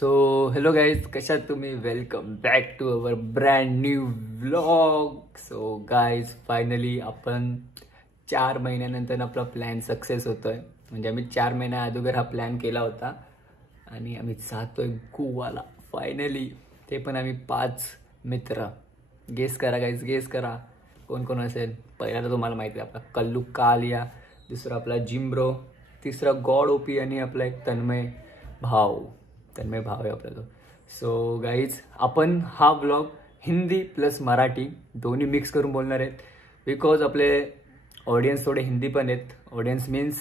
So hello guys, कशात तुम्ही? Welcome back to our brand new vlog. So guys, finally आपण 4 महिन्यानंतर आपला प्लॅन सक्सेस होतोय. म्हणजे आम्ही 4 महिन्या अगोदर हा प्लॅन केला होता आणि आम्ही जातोय गोवाला फायनली. ते पण आम्ही 5 मित्र. गेस करा गाईज, गेस करा कोण कोण असेल. पहिला तर तुम्हाला माहिती आहे आपला कल्लू कालिया, दुसरा आपला जिम्ब्रो, तिसरा गॉड ओपी आणि आपला एक तन्मय भाव आहे आपला तो. सो गाईज, आपण हा व्लॉग हिंदी प्लस मराठी दोन्ही मिक्स करून बोलणार आहेत. बिकॉज आपले ऑडियन्स थोडे हिंदी पण आहेत. ऑडियन्स मीन्स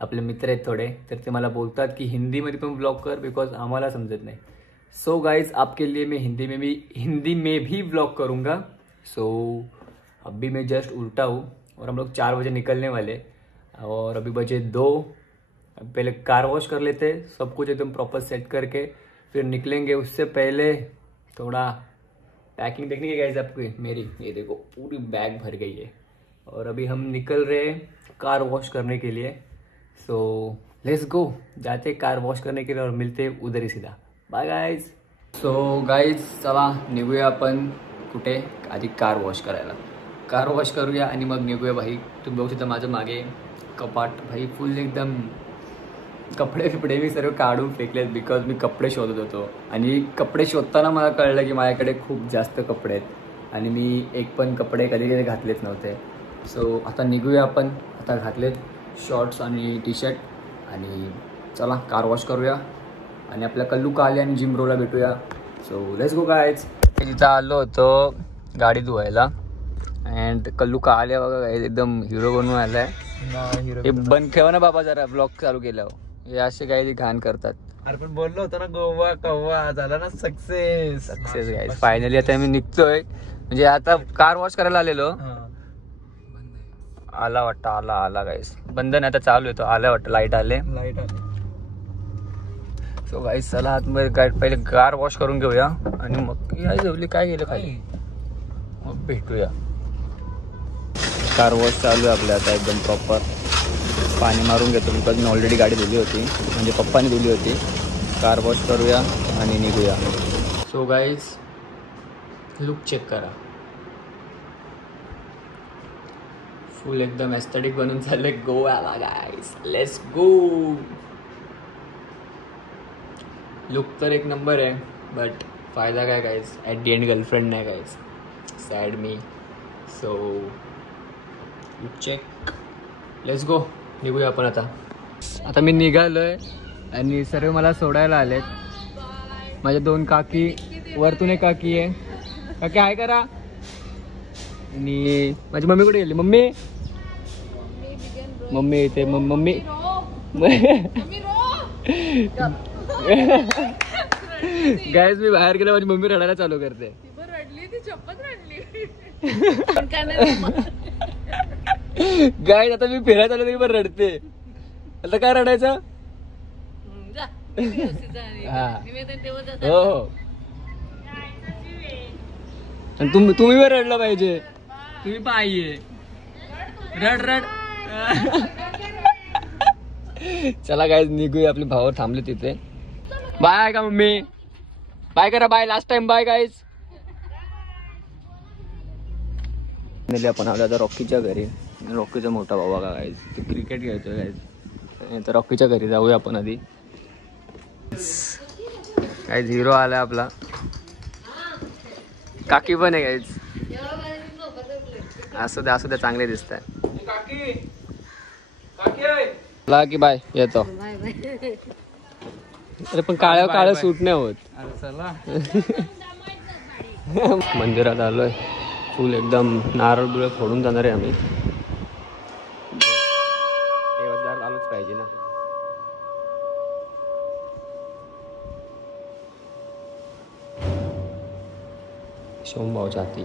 आपले मित्र आहेत थोड़े, तर ते मला बोलतात की हिंदीमध्ये पण व्लॉग कर, बिकॉज आम्हाला समजत नहीं. सो गाइज, आपके लिए मैं हिंदी में भी व्लॉग करूँगा. सो अभी मैं जस्ट उल्टा हूँ और हम लोग 4 बजे निकलने वाले और अभी बजे 2. पहले कार वॉश कर लेते, सब कुछ एकदम प्रॉपर सेट करके फिर निकलेंगे. उससे पहले थोड़ा पैकिंग देखने की गाइस आपकी मेरी, ये देखो पूरी बैग भर गई है. और अभी हम निकल रहे हैं कार वॉश करने के लिए. सो लेट्स गो, जाते कार वॉश करने के लिए और मिलते उधर ही सीधा. Bye guys. सो गाइज, चला निघूया आपण कुठे, आधी कार वॉश करायला. कार वॉश करूया आणि मग निघूया. भाई तुम्ही बघू शकता माझ्या मागे कपाट भाई फुल एकदम कपडे मी सर्व काढून फेकलेत. बिकॉज मी कपडे शोधत होतो आणि कपडे शोधताना मला कळलं की माझ्याकडे खूप जास्त कपडे आहेत आणि मी एक पण कपडे कधी घातलेच नव्हते. सो आता निघूया आपण. आता घातलेत शॉर्ट्स आणि टी शर्ट आणि चला कार वॉश करूया आणि आपल्या कल्लू काले आणि जिम्ब्रोला भेटूया. So let's go guys. तिथं आलो होतो गाडी धुवायला अँड कल्लू काले बघा एकदम हिरो बनून आलाय. हे बंद ठेवा ना बाबा जरा, ब्लॉग चालू केल्यावर हे असे काही घाण करतात. अरे पण बोललो होतो ना गोवा कव्वा झाला ना सक्सेस गाइस. फायनली आता मी निघतोय. म्हणजे आता कार वॉश करायला आलेलो, आला वाटतं. आला गाइस. बंद नाही आता चालू येतो. आला वाटतं, लाईट आले. सो गाइस, चला आतमध्ये पहिले कार वॉश करून घेऊया आणि मग जेवली काय गेलं खाली मग भेटूया. कार वॉश चालू आहे आपल्या आता एकदम प्रॉपर. पाणी मारून घेतो बिकॉज मी ऑलरेडी गाडी धुली होती, म्हणजे पप्पाने धुली होती. कार वॉश करूया आणि निघूया. सो गाईज, लुक चेक करा. फुल एकदम एस्थेटिक बनून चाललंय गोव्याला गाईज. Let's go. लुक तर एक नंबर आहे, बट फायदा काय guys, at the end girlfriend नाही guys. Sad me. So look check. Let's go. निघूया आपण आता मी निघालोय आणि सर्व मला सोडायला आलेत. माझ्या 2 काकी, वरतून एक काकी आहे. काकी हाय करा. आणि माझी मम्मी कुठे गेली? मम्मी इथे. मम्मी गाईज, मी बाहेर गेलो, माझी मम्मी रडायला चालू करते. गाईज, आता मी फिरायला आलो तरी पण रडते. आता काय रडायचं? हो. तुम्ही पण रडला पाहिजे. तुम्ही पाहिजे रड. चला गाईज, निघूया. आपले भाऊ थांबले तिथे. बाय आहे का मम्मी? बाय करा. Bye. Last time bye guys. आपण आलो आता रॉकीच्या घरी. रॉकीचा मोठा भाऊ बघा गाईज, ते क्रिकेट खेळतोय गाईज. तर रॉकीच्या घरी जाऊया आपण आधी. गाईज, हिरो आलाय आपला. काकी पण आहे गाईज. असू द्या चांगले दिसत आहे. की बाय येतो. अरे पण काळं सूट नाही होत. मंदिरात आलोय. फुल एकदम नारळ बिळ फोडून जाणार आहे आम्ही. देवदार आलोच पाहिजे ना. सोमभावच्या हाती.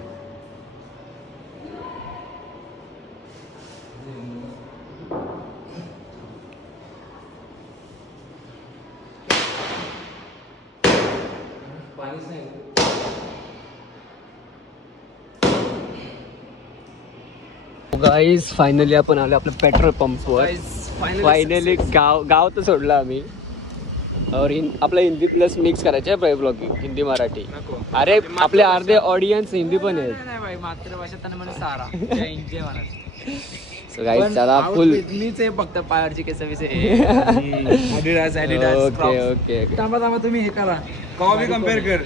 गाईज, फायनली आपण आलो आपल्या पेट्रोल पंपवर. फायनली गाव तर सोडलं आम्ही. और आपल्या हिंदी प्लस मिक्स करायचे ब्लॉगिंग हिंदी मराठी. अरे आपले अर्धे ऑडियन्स हिंदी पण आहेत. मातृभाषा त्यांना सारा सो गाईज चला फुल मीच आहे फक्त पायावरची केस विषय. ओके ओके थांबा तुम्ही हे करा कवा बी कम्पेअर कर.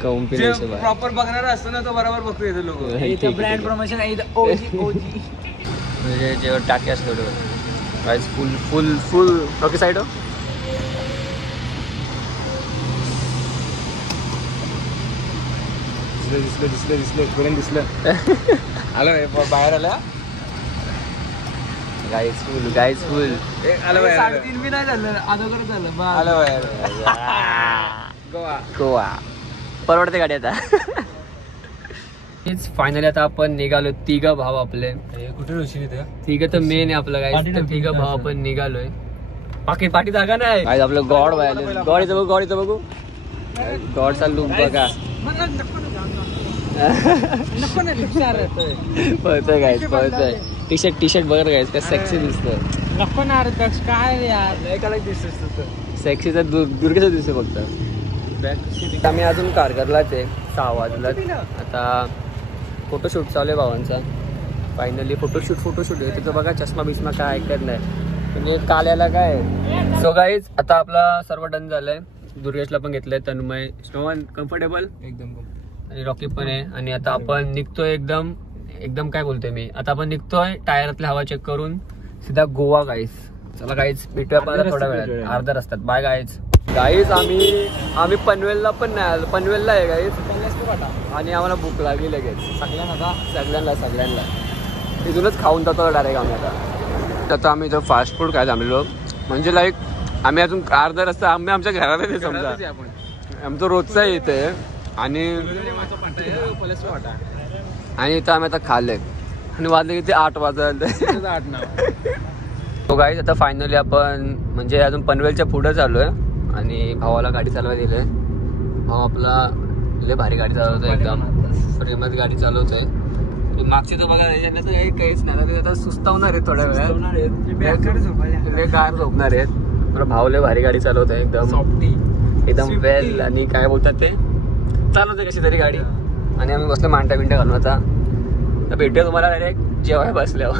प्रॉपर बघणार असतो ना तो बरोबर बघतो येतो लोक. ब्रँड प्रमोशन आहे म्हणजे जेव्हा टाके असतो गाईज फुल फुल फुल ओके साईड. दिसलं आलो बाहेर आला. गाईज फुल गाईज फुल. 3:30 बी नाही झालं अगोदर झालं आलं बाहेर. गोवा परवडते गाडी आता. फायनली आता आपण निघालो तिघ भाव आपले. कुठे तिघ तर मेन आहे आपलं गाईज. तिघ भाव आपण निघालोय. पाठी जागा नाही गाईज. आपलं गॉड व्हायला गॉडीचं बघू गॉडचा लुक बघा. पळतोय गाईज पळतोय. टी शर्ट बघा गाईज काय सेक्सी दिसतं. काय यार दिसत सेक्सीचा दुर्गेचा दिसतो फक्त. आम्ही अजून कारगरलाच आहे 6 वाजला. आता फोटोशूट चालू आहे भावांचा. फायनली फोटोशूट आहे तिथं बघा. चष्मा बिस्मा काय ऐकत नाही म्हणजे काल याला काय. सो गाईज आता आपला सर्व डन झालंय. दुर्गेशला पण घेतलंय. तन्मय स्नोवन कम्फर्टेबल एकदम आणि रॉकी पण आहे. आणि आता आपण निघतोय एकदम काय बोलतोय मी. आता आपण निघतोय टायरातली हवा चेक करून सीधा गोवा गाईज. चला गाईज भेटूया आपण थोड्या वेळात अर्ध्या रस्त्यात. Bye guys. गाईज आम्ही पनवेलला पण नाही आलो. पनवेलला आहे गाईज आणि आम्हाला भूक लागली लगेच सगळ्यांना तिथूनच खाऊन जातो डायरेक्ट आम्ही. आता आम्ही इथं फास्ट फूड काय थांबलेलो म्हणजे लाईक आम्ही अजून अर्धा रस्ता आमच्या घरात आहे समजा. आमचं रोजचा इथे आणि इथं आम्ही आता खाल्लंय आणि वाजले किती 8 वाजता. तो गाईज आता फायनली आपण म्हणजे अजून पनवेलच्या पुढे चालू आहे आणि भावाला गाडी चालवायला दिलंय. भाऊ आपला लय भारी गाडी चालवतोय एकदम प्रेमात गाडी चालवतोय. मागची तर बघा याच्यात काहीच नाही. आता सुस्तावणार आहेत थोड्या वेळात कार झोपणार आहेत. भाऊ लय भारी गाडी चालवतोय एकदम वेल आणि काय बोलतात ते चालवतोय कशी तरी गाडी. आणि आम्ही बसलो मांडा बिंडा घालून. आता भेटूया तुम्हाला डायरेक्ट जेवाय बसल्यावर.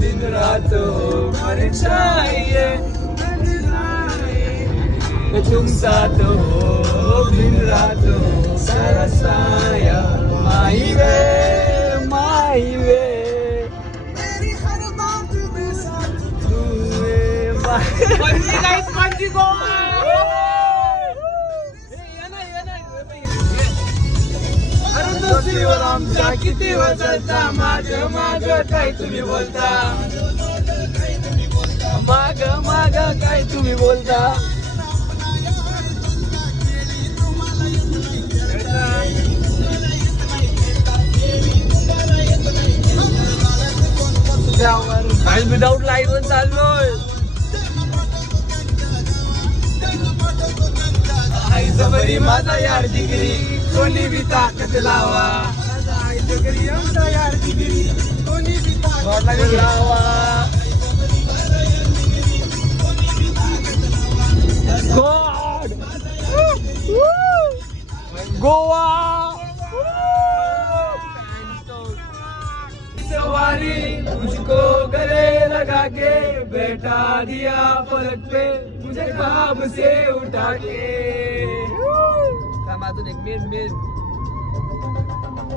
दिन रात तुम साथ हो दिन रात सरसाया माही वे मेरी हर बात में साथ तू है. पंजी गोवा अरुंधतीवर आमच्या किती वजलता माग काय तुम्ही बोलता माग काय तुम्ही बोलता. विदाउट लाईट वर चाललोय. आईचं बरी माझा यार डिग्री कोणी बी ताकद लावा. आईचं घरी आमचा यार डिग्री कोणी बी ताकद लावा. गॉड गोवा सवारी मुझको गले लगा के बैठा दिया पलक पे मुझे ख्वाब से उठा के. एक मेन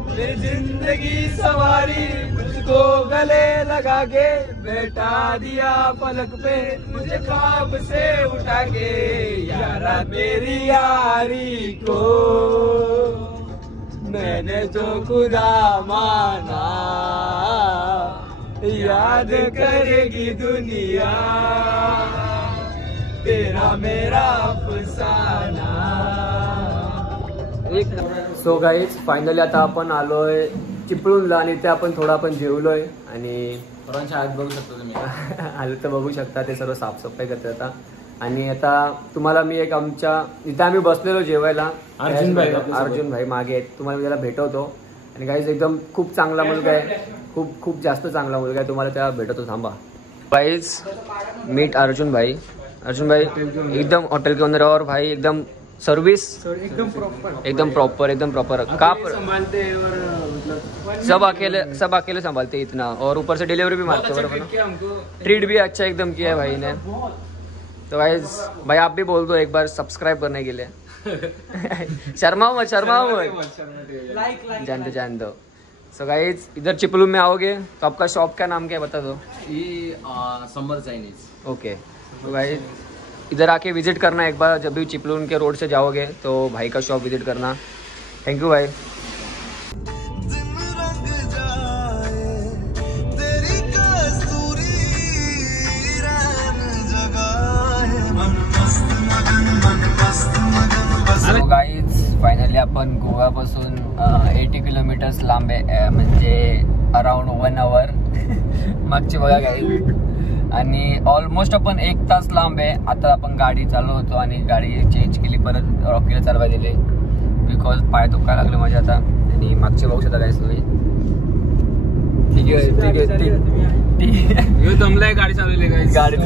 मेरी जिंदगी सवारी मुझको गले लगा के बैठा दिया पलक पे मुझे ख्वाब से उठा के. यारा मेरी यारी को मैंने जो खुदा माना याद करेगी दुनिया तेरा मेरा अफसाना. सो गाईज फायनली आता आपण आलोय चिपळूणला आणि इथे आपण जेवलोय आणि शाळेत बघू शकता तुम्ही. आलं तर बघू शकता ते सर्व साफसफाई करते आता. आणि आता तुम्हाला मी एक आमच्या इथे आम्ही बसलेलो जेवायला अर्जुन भाई मागे आहेत. तुम्हाला मी त्याला भेटवतो आणि गाईज एकदम खूप चांगला मुलगा आहे, खूप खूप जास्त चांगला मुलगा आहे. तुम्हाला त्या भेटतो, थांबा. गाईज मीट अर्जुन भाई. अर्जुन भाई एकदम होटल के ओनर और भाई एकदम सर्विस एकदम प्रॉपर एकदम प्रॉपर का संभालते हैं और मतलब सब अकेले संभालते इतना, और ऊपर से डिलीवरी भी मारते हैं. ट्रीट भी अच्छा एकदम किया है भाई ने. तो गाइज भाई आप भी बोल दो एक बार सब्सक्राइब करने के लिए. शर्माओ मत जान दो. सो गाइज इधर चिपलू में आओगे तो आपका शॉप का नाम क्या है बता दो. ये समर चाइनीज. ओके. तो गाइज इधर आके विजिट करना एक बार, जब भी चिपलून के रोड से जाओगे तो भाई का शॉप विजिट करना. थैंक यू भाई. सो गाईज फायनली आपण गोव्यापासून 80 किलोमीटर्स लांब आहे, म्हणजे अराउंड 1 आवर मागची बघा गाईज. आणि ऑलमोस्ट आपण 1 तास लांब आहे. आता आपण गाडी चालू होतो आणि गाडी चेंज केली, परत रॉकीला चालवायला दिले बिकॉज पाय दुखायला लागले माझे आता. आणि मागचे बघू शकता गाईज तुम्ही. ठीक आहे जमलाय गाडी चालवली गाईज. गाडी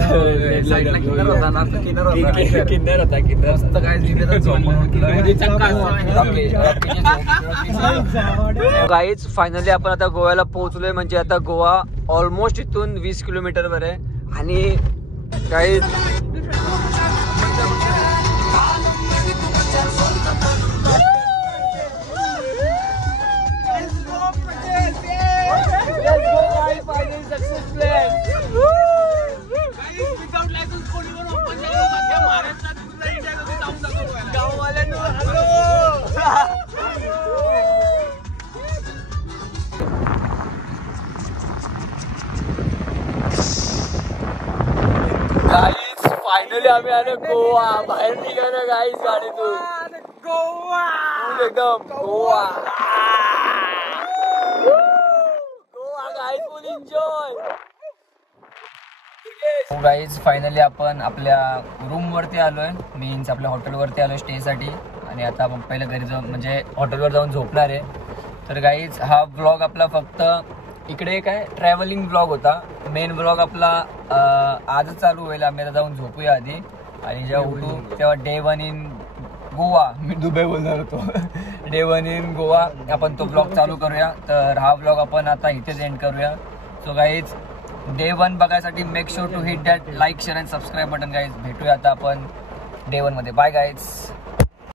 साईडला किन्नर होता ना, किन्नर होता मस्त गाईज. फायनली आपण आता गोव्याला पोहोचलोय, म्हणजे आता गोवा ऑलमोस्ट इथून 20 किलोमीटर वर आहे. आणि गाईज फायनली आम्ही आलो गोवा. बाहेर निघालो गाईज गाडीतून. गोवा एकदम गोवा गाईज फुल एन्जॉय. गाईज फायनली आपण आपल्या रूम वरती आलोय, मीन्स आपल्या हॉटेलवरती आलोय स्टे साठी. आणि आता आपण पहिलं घरी जाऊन म्हणजे हॉटेलवर जाऊन झोपणार आहे. तर गाईज हा ब्लॉग आपला फक्त इकडे काय ट्रॅव्हलिंग ब्लॉग होता. मेन ब्लॉग आपला आजच चालू होईल. आम्ही आता जाऊन झोपूया आधी, आणि जेव्हा उठू तेव्हा day 1 in Goa. Me Dubai बोलणार होतो. डे 1 इन गोवा आपण तो ब्लॉग चालू करूया. तर हा ब्लॉग आपण आता इथेच एंड करूया. सो गाईज डे 1 बघायसाठी make sure to hit that like share and subscribe button guys. भेटूया आता आपण डे 1 मध्ये. Bye guys.